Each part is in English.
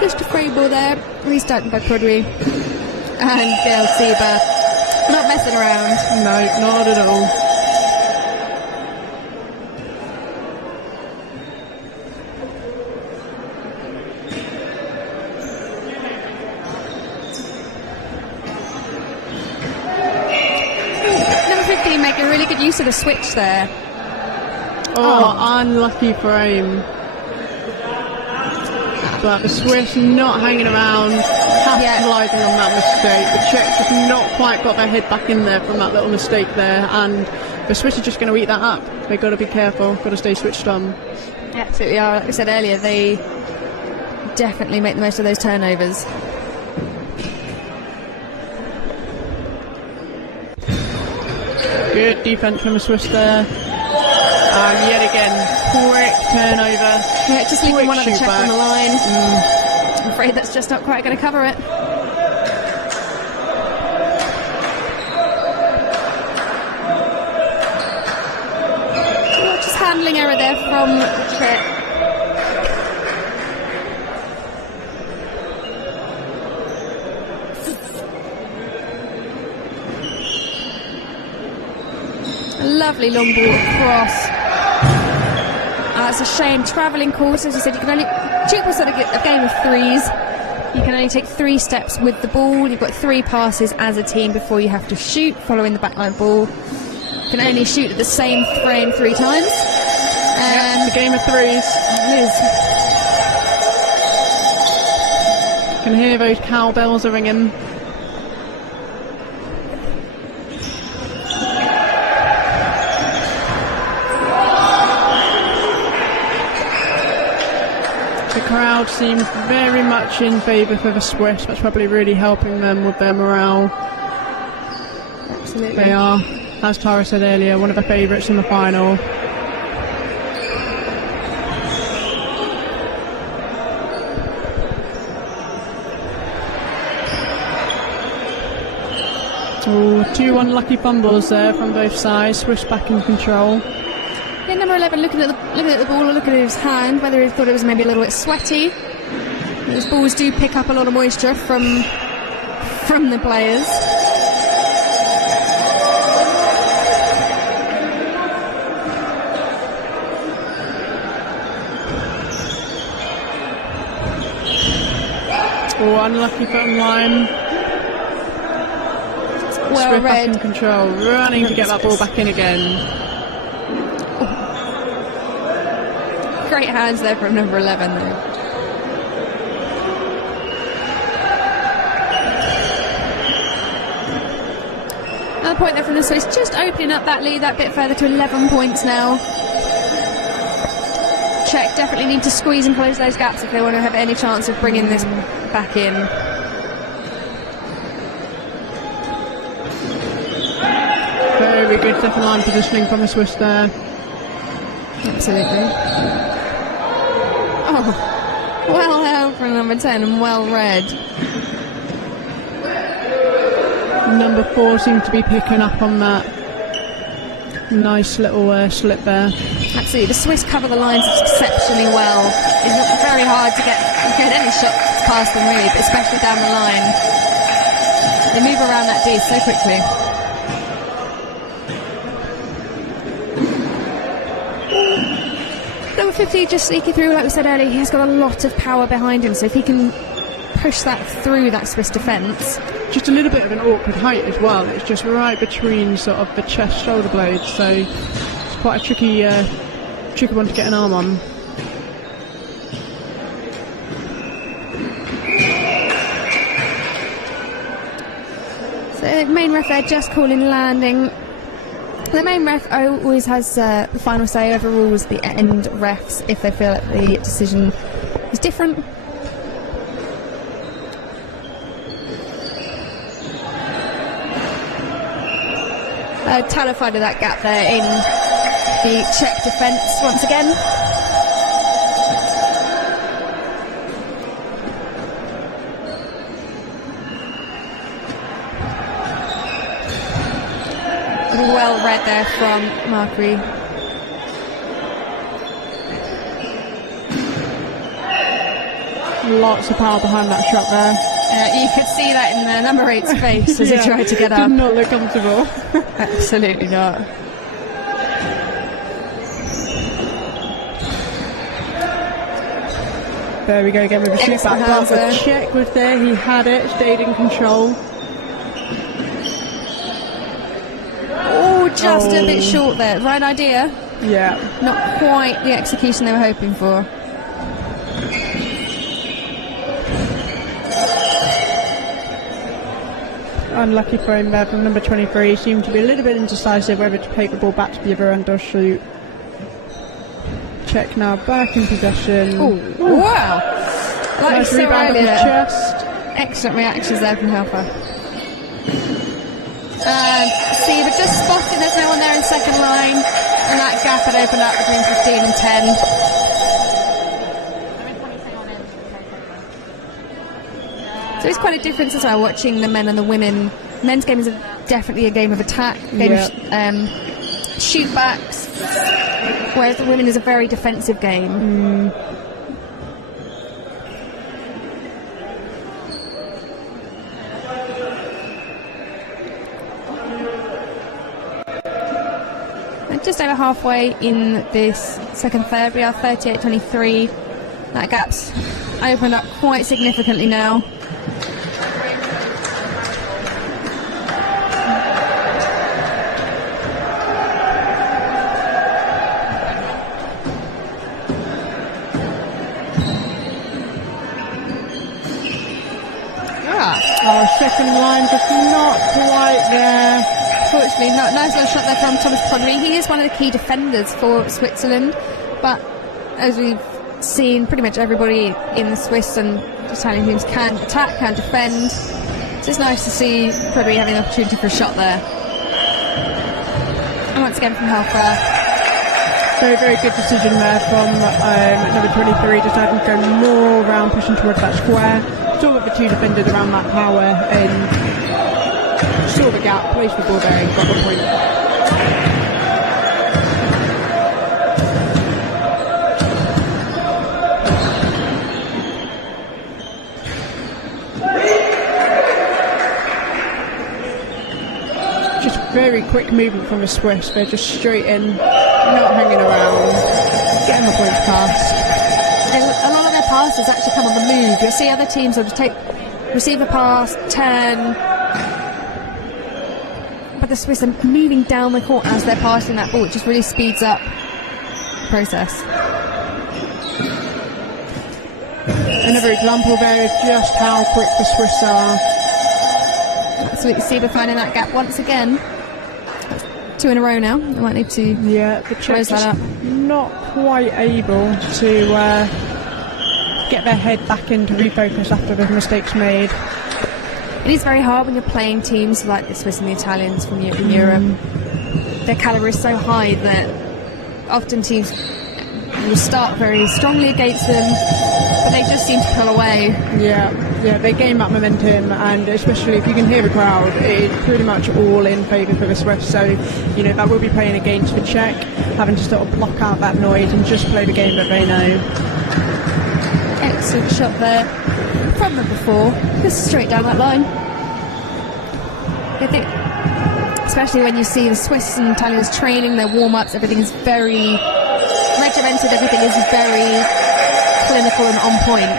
Just a free ball there, restarted by Prodry. And Gail Sieber not messing around. No, not at all. Number 15 making really good use of the switch there. Oh, unlucky frame. But the Swiss not hanging around, capitalising on that mistake. The Czechs just not quite got their head back in there from that little mistake there, and the Swiss are just going to eat that up. They've got to be careful, got to stay switched on. Absolutely are. Like I said earlier, they definitely make the most of those turnovers. Good defence from the Swiss there. And yet again, quick turnover. Yeah, just leaving one of the Czechs back on the line. I'm afraid that's just not quite going to cover it. So just handling error there from the Czech. A lovely long ball across. It's a shame, travelling course, as you said, you can only, Chippewa's at a game of threes. You can only take 3 steps with the ball. You've got 3 passes as a team before you have to shoot, following the backline ball. You can only shoot at the same frame 3 times. It's a game of threes. It is. You can hear those cowbells are ringing. The crowd seems very much in favour for the Swiss. That's probably really helping them with their morale. Absolutely. They are, as Tara said earlier, one of the favourites in the final. Oh, 2 unlucky fumbles there from both sides. Swiss back in control. Yeah, number 11 looking at the ball, or looking at his hand, whether he thought it was maybe a little bit sweaty. Those balls do pick up a lot of moisture from the players. Oh, unlucky bottom line. Well Swift back read. in control, running to get that ball back in again. Great hands there from number 11 though. Another point there from the Swiss, just opening up that lead that bit further to 11 points now. Czech definitely need to squeeze and close those gaps if they want to have any chance of bringing this back in. Very good second line positioning from the Swiss there. Absolutely. Oh, well held from number 10 and well read. Number 4 seemed to be picking up on that nice little slip there. Absolutely, the Swiss cover the lines exceptionally well. It's not very hard to get any shots past them really, but especially down the line. They move around that D so quickly. Number 50 just sneaking through, like we said earlier, he's got a lot of power behind him, so if he can push that through that Swiss defence. Just a little bit of an awkward height as well. It's just right between sort of the chest shoulder blades, so it's quite a tricky one to get an arm on. So main ref there just calling landing. The main ref always has the final say, overrules the end refs if they feel that the decision is different. Tallified of that gap there in the Czech defence once again. Well read there from Markry. Lots of power behind that shot there. You could see that in the number 8's face as he tried to get up. Did not look comfortable. Absolutely not. There we go again with a shoot back. Excellent The check was there, he had it, stayed in control. Oh, just a bit short there. Right idea. Yeah. Not quite the execution they were hoping for. Unlucky for him there from number 23. He seemed to be a little bit indecisive whether to take the ball back to the other end or shoot. Check now back in possession. Oh, wow. Like Nice so rebound off his earlier. chest. Excellent reactions there from Helfer. See, but just spotting there's no one there in second line, and that gap had opened up between 15 and 10. So it's quite a difference as well, watching the men and the women. Men's game is definitely a game of attack, a game of shoot backs, whereas the women is a very defensive game. Just over halfway in this second third, we are 38-23. That gap's opened up quite significantly now. Our second line just not quite there. Fortunately, nice little shot there from Thomas Connery. He is one of the key defenders for Switzerland, but as we've seen, pretty much everybody in the Swiss and Italian teams can attack, can defend. So it's nice to see Connery having the opportunity for a shot there. And once again from Helfer. Very, very good decision there from number 23, deciding to go more around, pushing towards that square. Saw with the two defenders around that power and saw the gap, placed the ball there and got the point. Just very quick movement from the Swiss. They're just straight in, not hanging around, getting the points passed. A lot of their passes actually come on the move. You'll see other teams will just receive a pass, turn, but the Swiss are moving down the court as they're passing that ball. It just really speeds up the process. Another example there of just how quick the Swiss are. So you see we're finding that gap once again. 2 in a row now. We might need to the close that up. Not quite able to get their head back in to refocus after the mistakes made. It is very hard when you're playing teams like the Swiss and the Italians from in Europe. Their calibre is so high that often teams will start very strongly against them, but they just seem to pull away. Yeah, they gain that momentum, and especially if you can hear the crowd, it's pretty much all in favour for the Swiss. So, you know, that will be playing against the Czech, having to sort of block out that noise and just play the game that they know. Excellent shot there from number 4, just straight down that line. I think, especially when you see the Swiss and Italians training their warm-ups, everything is very regimented, everything is very clinical and on point.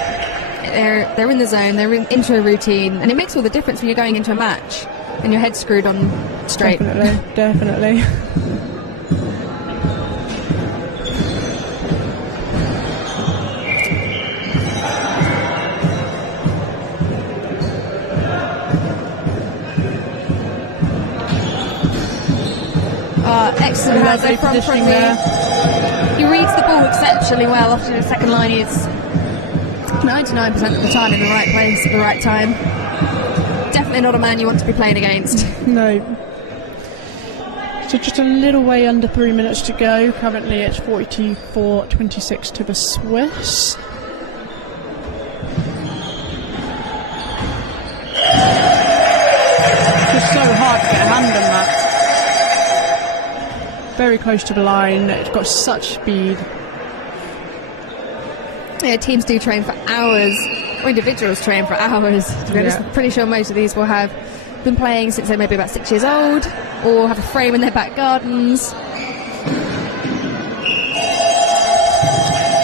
They're in the zone, they're into a routine, and it makes all the difference when you're going into a match and your head's screwed on straight. Definitely. Excellent hands there from me. He reads the ball exceptionally well. After the second line, he's 99% of the time in the right place at the right time. Definitely not a man you want to be playing against. No. So just a little way under 3 minutes to go. Currently it's 42-26 to the Swiss. Just so hard to get a hand on that. Very close to the line. It's got such speed. Yeah, teams do train for hours, or individuals train for hours. To be honest, I'm pretty sure most of these will have been playing since they're maybe about 6 years old, or have a frame in their back gardens.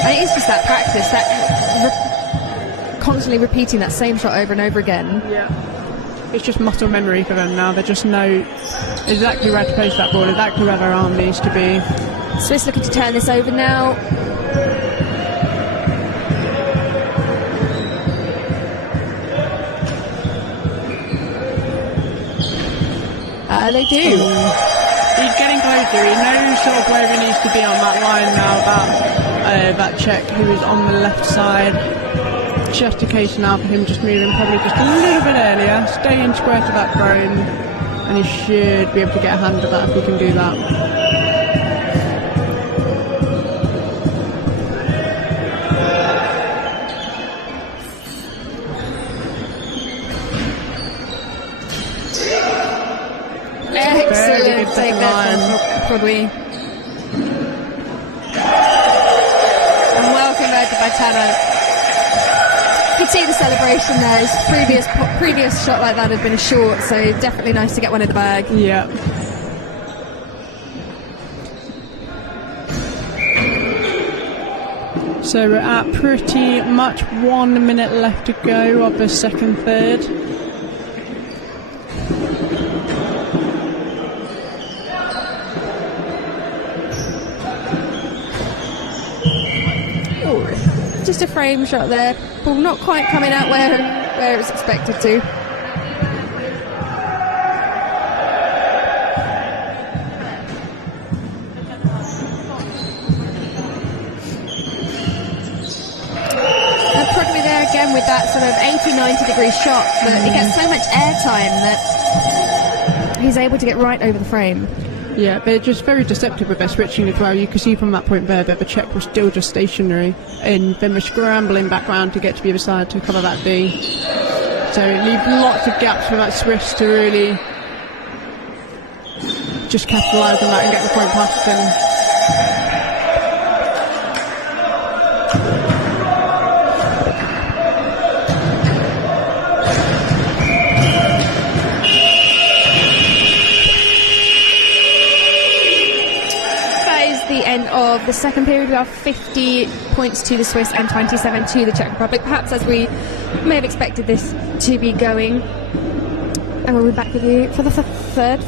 And it is just that practice, that constantly repeating that same shot over and over again. Yeah. It's just muscle memory for them now. They just know exactly where to place that ball, exactly where their arm needs to be. Swiss looking to turn this over now. They do. He's getting closer. He knows sort of where he needs to be on that line now. That Czech who is on the left side. Just a case now for him just moving probably just a little bit earlier, staying square to that frame, and he should be able to get a hand of that if he can do that. Excellent take there from Prodwy. And well converted by Tana. You could see the celebration there. His previous shot like that had been a short, so definitely nice to get one in the bag. Yeah. So we're at pretty much 1 minute left to go of the second third. Just a frame shot there. Ball not quite coming out where it was expected to. And Prodwy there again with that sort of 80-90 degree shot, but he gets so much airtime that he's able to get right over the frame. Yeah, they're just very deceptive with their switching as well. You can see from that point there that the Czech was still just stationary, and then we're scrambling back round to get to the other side to cover that D. So it leaves lots of gaps for that Swiss to really just capitalise on that and get the point past them. Of the second period, we have 50 points to the Swiss and 27 to the Czech Republic, perhaps as we may have expected this to be going. And we'll be back with you for the third.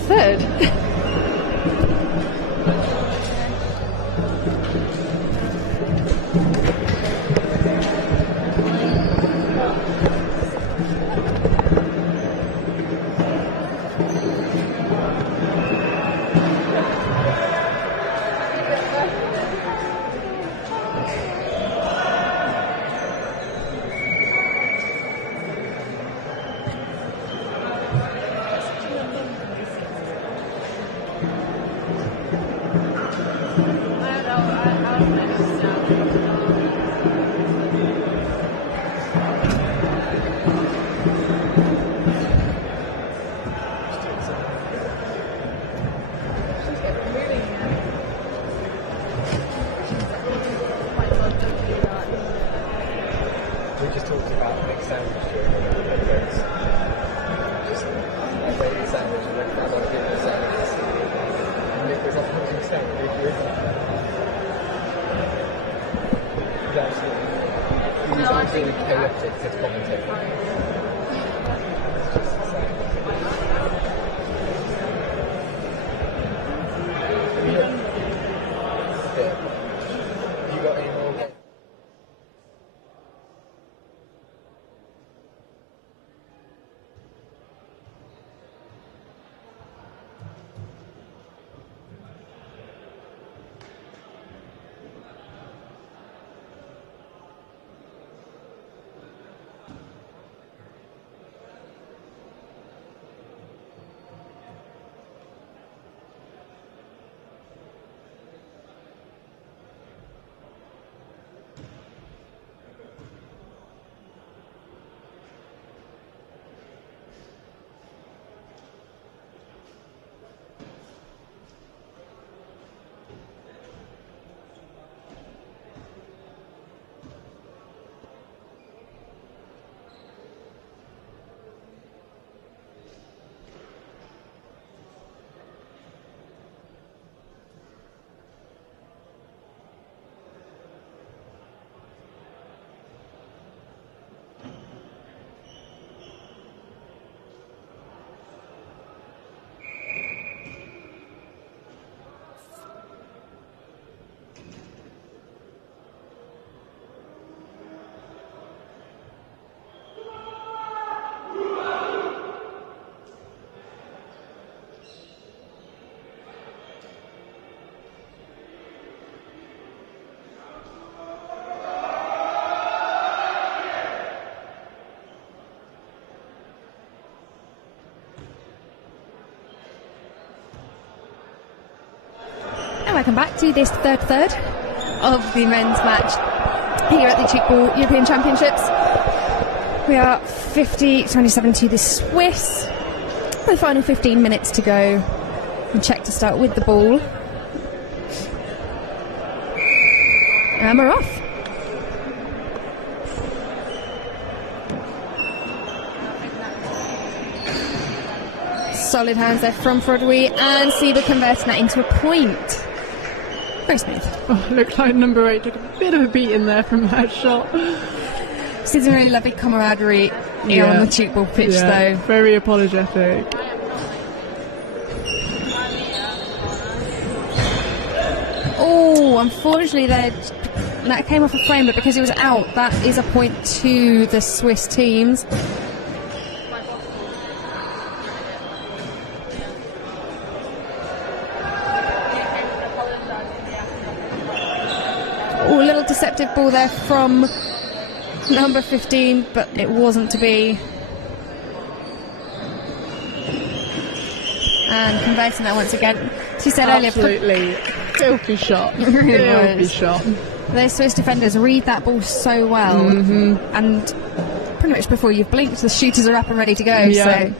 welcome back to this third of the men's match here at the Cheek Ball European Championships. We are 50-27 to the Swiss. The final 15 minutes to go. And Czech to start with the ball. And we're off. Solid hands there from Frodwy, and Sieber converting that into a point. Very smooth. Oh, looked like number 8 took a bit of a beating there from that shot. This is a really lovely camaraderie here on the Cheek Ball pitch, though. Very apologetic. Oh, unfortunately, that came off a frame, but because it was out, that is a point to the Swiss teams. Oh, a little deceptive ball there from number 15, but it wasn't to be. And converting that once again. She said Absolutely earlier. Filthy shot. Filthy shot. Those Swiss defenders read that ball so well. And pretty much before you've blinked, the shooters are up and ready to go. Yeah.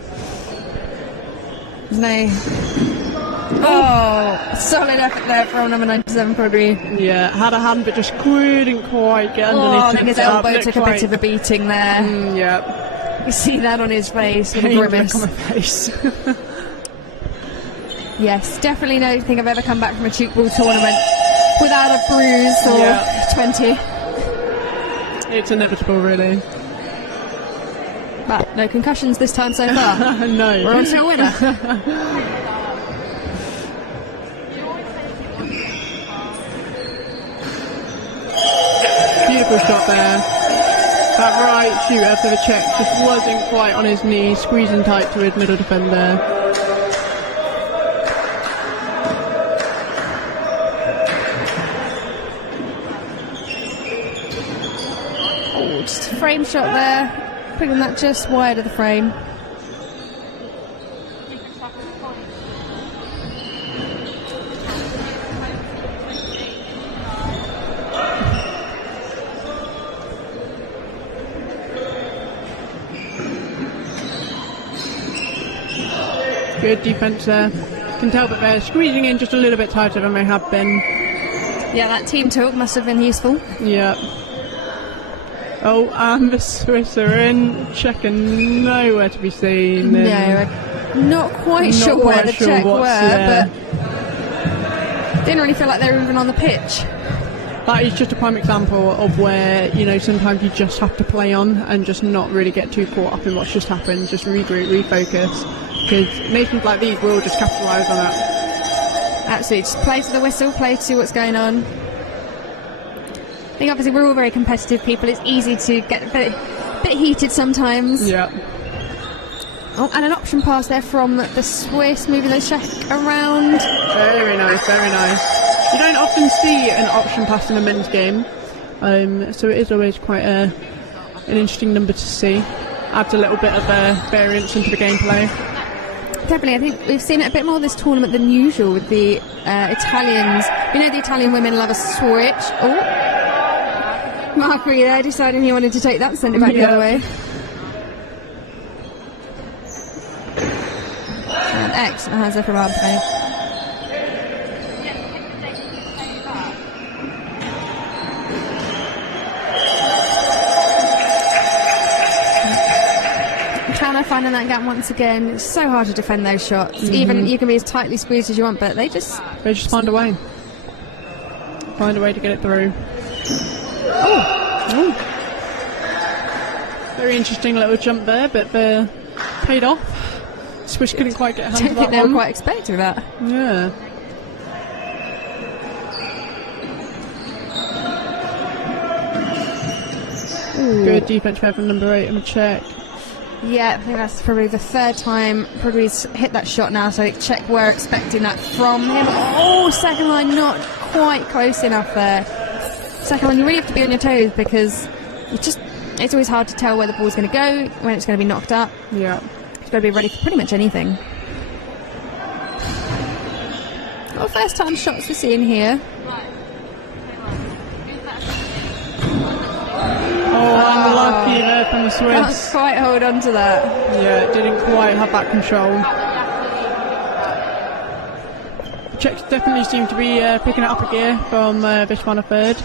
So oh, solid effort there from number 97, Frodwy. Yeah, had a hand but just couldn't quite get underneath. I think his elbow took a bit of a beating there. Yeah. You see that on his face with a grimace. On my face. Yes, definitely don't think I've ever come back from a Cheek Ball tournament without a bruise or 20. It's inevitable, really. But no concussions this time so far. No. We're on to a winner. Beautiful shot there. That right shooter for the Czech just wasn't quite on his knee, squeezing tight to his middle defender. Oh, just a frame shot there, putting that just wide of the frame. Good defence there. Can tell that they're squeezing in just a little bit tighter than they have been. Yeah, that team talk must have been useful. Yeah. Oh, and the Swiss are in. Czech are nowhere to be seen. No, I'm not quite sure where the Czech were, but didn't really feel like they were even on the pitch. That is just a prime example of where, you know, sometimes you just have to play on and just not really get too caught up in what's just happened. Just regroup, refocus. Because nations like these will just capitalise on that. Absolutely, just play to the whistle, play to what's going on. I think obviously we're all very competitive people. It's easy to get a bit heated sometimes. Yeah. Oh, and an option pass there from the Swiss, moving the Czech around. Very nice, very nice. You don't often see an option pass in a men's game, so it is always quite an interesting number to see. Adds a little bit of variance into the gameplay. Definitely, I think we've seen it a bit more this tournament than usual with the Italians. You know, the Italian women love a switch. Oh, Marbury there deciding he wanted to take that and send it back the other way. And excellent hands there from Marbury. China finding that gap once again. It's so hard to defend those shots. Even you can be as tightly squeezed as you want, but they just find a way. Find a way to get it through. Oh, very interesting little jump there, but paid off. Swiss couldn't quite get hands. I don't think they were quite expecting that. Yeah. Ooh. Good defense from number 8 and Czech. Yeah, I think that's probably the third time Frodwy's hit that shot now, so Czech were expecting that from him. Oh, second line not quite close enough there. Second line, you really have to be on your toes because it's always hard to tell where the ball's going to go, when it's going to be knocked up. Yeah. You've got to be ready for pretty much anything. Well, first time shots we're seeing here. Oh, unlucky there from the Swiss. Can't quite hold on to that. Yeah, didn't quite have that control. The Czechs definitely seem to be picking it up a gear from this final third.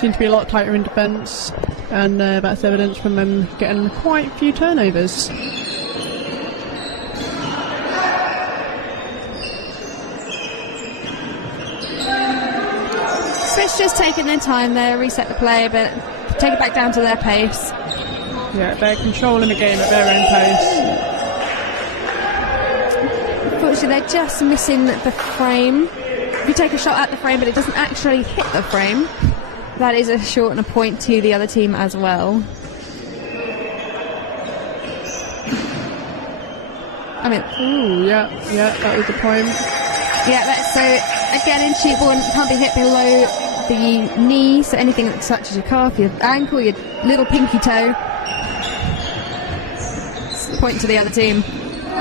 Seem to be a lot tighter in defence, and that's evidence from them getting quite a few turnovers. Swiss just taking their time there, reset the play a bit, take it back down to their pace. Yeah, they're controlling the game at their own pace. Unfortunately, they're just missing the frame. If you take a shot at the frame but it doesn't actually hit the frame, that is a short and a point to the other team as well. I mean, Ooh, yeah, that was the point. yeah, so again in cheap ball, can't be hit below the knee, so anything that touches your calf, your ankle, your little pinky toe. Point to the other team.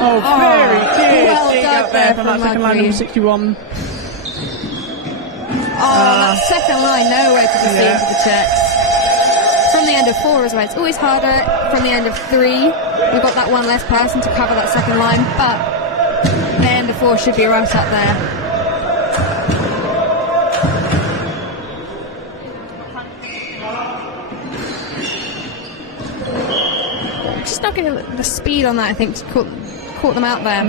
Oh, very good. Well dig done up there from that from second line, number Marguerite. 61. That second line, nowhere to be seen Yeah. for the Czechs. From the end of 4 as well, it's always harder from the end of 3. We've got that one less person to cover that second line, but the end of 4 should be right up there. Just not getting the speed on that, I think, to caught them out there.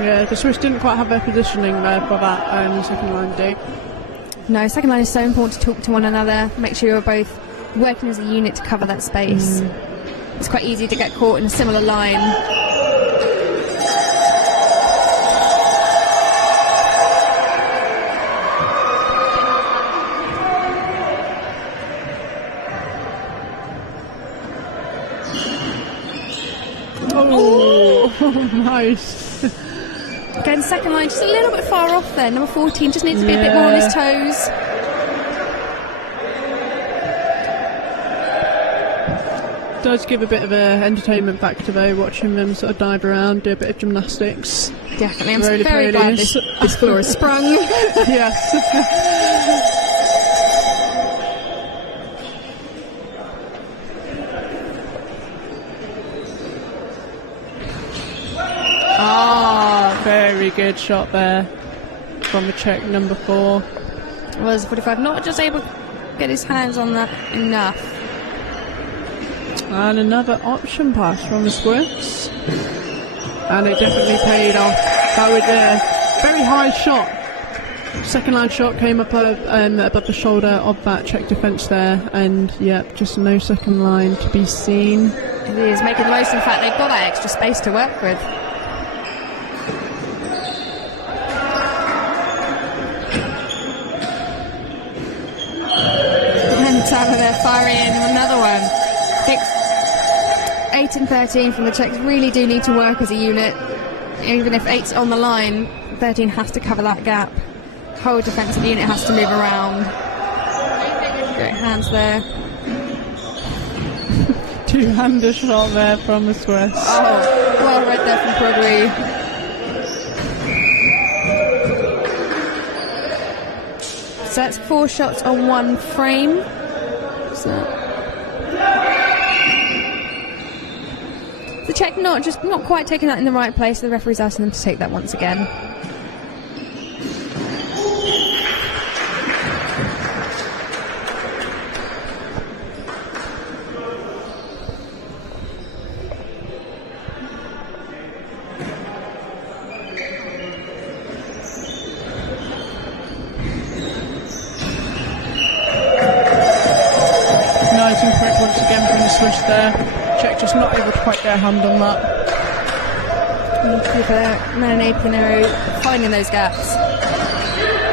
Yeah, the Swiss didn't quite have their positioning there for that second line dig. No, second line is so important to talk to one another, make sure you're both working as a unit to cover that space. It's quite easy to get caught in a similar line. Oh, nice. Again, second line just a little bit far off there. Number 14 just needs to be a bit more on his toes. Does give a bit of an entertainment factor though, watching them sort of dive around, do a bit of gymnastics. Definitely, I'm Roly very glad polies. this floor is sprung. Yes. Very good shot there from the Czech number 4. Was 45 not just able to get his hands on that enough. And another option pass from the Swiss. And it definitely paid off. That was a very high shot. Second line shot came up above the shoulder of that Czech defence there. And yep, just no second line to be seen. It is making the most. In fact, they've got that extra space to work with. They're firing in another one. I think 8 and 13 from the Czechs really do need to work as a unit. Even if 8's on the line, 13 has to cover that gap. Whole defensive unit has to move around. Great hands there. Two-hander shot there from the Swiss. Oh, well read there from Progui. So that's 4 shots on 1 frame. The Czech not quite taking that in the right place. The referee's asking them to take that once again. Nice and quick once again from the Swiss there. Czech just not able to quite get a hand on that. Keeper Melanie Pinero finding those gaps.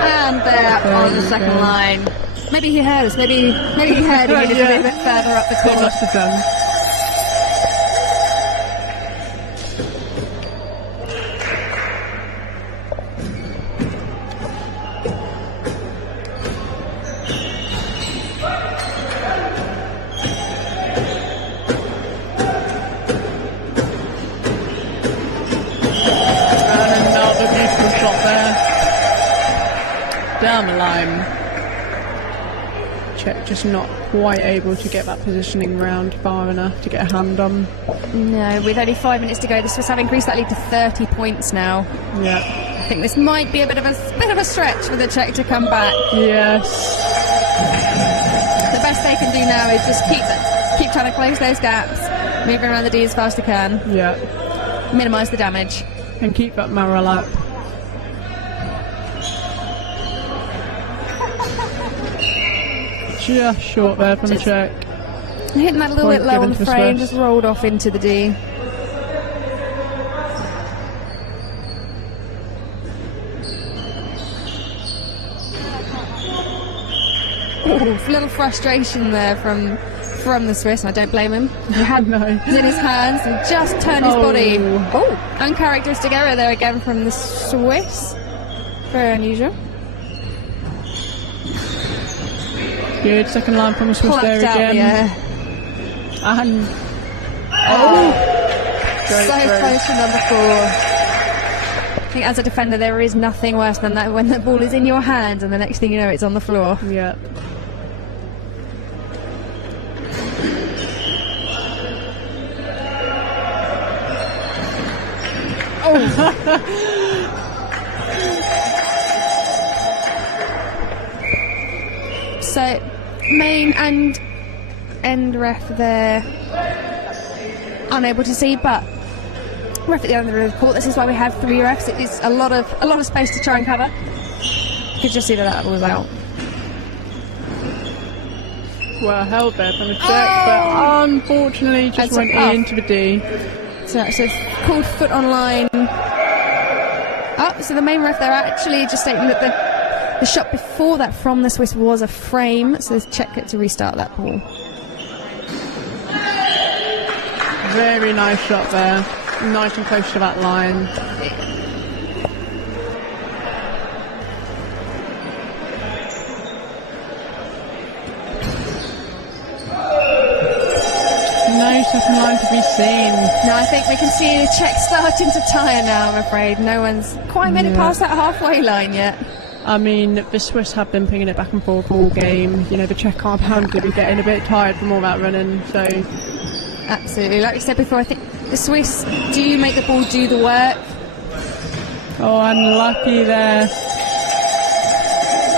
And they're on the second line. Maybe he heard us, maybe he heard he needed to be a bit further up the They court. must have done. down the line. Czech just not quite able to get that positioning round far enough to get a hand on. No, with only 5 minutes to go, the Swiss have increased that lead to 30 points now. Yeah. I think this might be a bit of a stretch for the Czech to come back. Yes. The best they can do now is just keep trying to close those gaps, moving around the D as fast as they can. Yeah. Minimise the damage. And keep that morale up. Just short there from the Czech. Hitting that a little bit low on the frame, Swiss. just rolled off into the D. Ooh, a little frustration there from the Swiss, and I don't blame him. He had No. it in his hands and just turned his body. Oh, uncharacteristic error there again from the Swiss. Very unusual. Good second line from the Swiss Plucked there out again. the air. And So close to number 4. I think as a defender there is nothing worse than that when the ball is in your hands and the next thing you know it's on the floor. yeah. So main and end ref there unable to see, but ref at the other end of the court. This is why we have 3 refs. It is a lot of space to try and cover. You could just see that was out. Well held there from the Czech, but unfortunately just That's went into the D. So called foot on line. Oh, so the main ref there actually just stating that the shot before that from the Swiss was a frame, so the Czech get to restart that ball. Very nice shot there. Nice and close to that line. No second line to be seen. No, I think we can see the Czech starting to tire now, I'm afraid. No one's quite made it past that halfway line yet. I mean, the Swiss have been pinging it back and forth all game. You know, the Czech are bound to be getting a bit tired from all that running, so... Absolutely. Like we said before, I think the Swiss do make the ball do the work. Oh, unlucky there.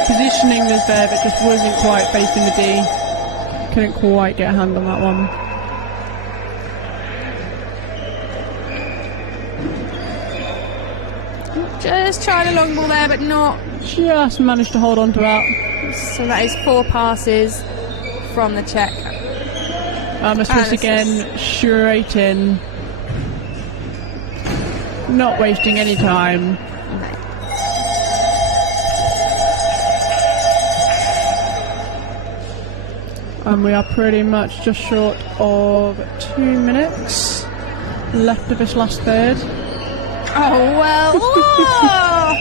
Positioning was there, but just wasn't quite facing the D. Couldn't quite get a hand on that one. Just tried a long ball there, but not. Just managed to hold on to that. So that is 4 passes from the Czech. The Swiss again, straight in. Not wasting any time. And we are pretty much just short of 2 minutes left of this last third. Oh, well. Oh!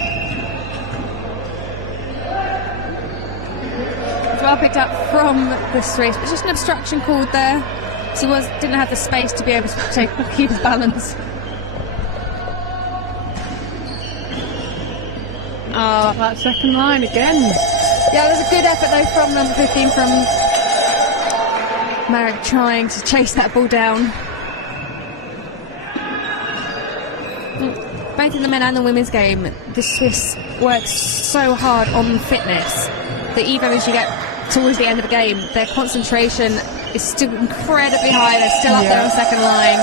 It's well picked up from the Swiss, but just an obstruction called there. So he didn't have the space to be able to keep his balance. Oh, that second line again. Yeah, there's a good effort though from number 15 from Marek trying to chase that ball down. Both in the men and the women's game, the Swiss work so hard on fitness that even as you get towards the end of the game, their concentration is still incredibly high. They're still up there on second line.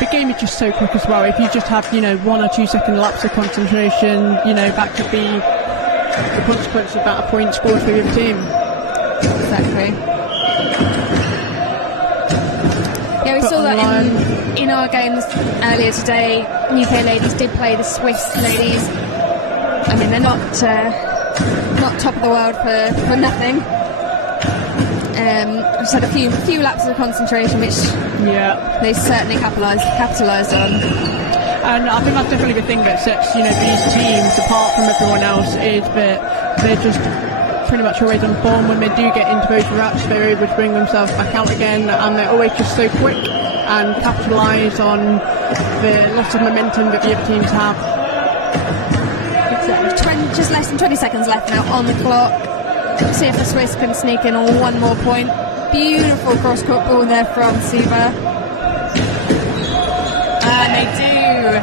The game is just so quick as well. If you just have, 1 or 2 second lapse of concentration, that could be the consequence of that, a point scored for your team. Exactly. Yeah, we saw that in our games earlier today. UK ladies did play the Swiss ladies. I mean, they're not top of the world for nothing. Just had a few lapses of concentration, which they certainly capitalised on. And I think that's definitely the thing that sets these teams apart from everyone else, is that they're just pretty much always on form. When they do get into those ruts, they're able to bring themselves back out again, and they're always just so quick and capitalise on the loss of momentum that the other teams have. Exactly. and just less than 20 seconds left now on the clock. See if the Swiss can sneak in on one more point. Beautiful cross-court ball there from Suva. And they do.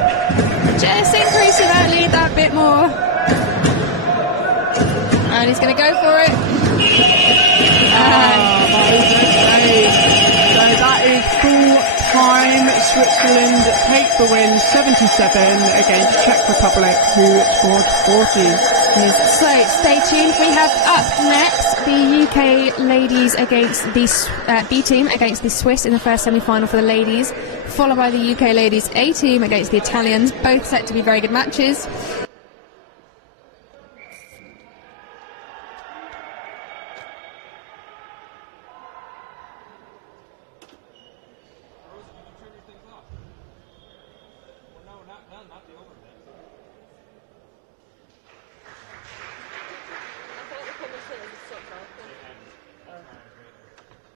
Just increasing that lead that bit more. And he's going to go for it. That is a save. So that is full-time. Switzerland take the win, 77 against Czech Republic, who scored 40. Yes. So stay tuned. We have up next the UK ladies against the B team against the Swiss in the first semi-final for the ladies, followed by the UK ladies A team against the Italians, both set to be very good matches.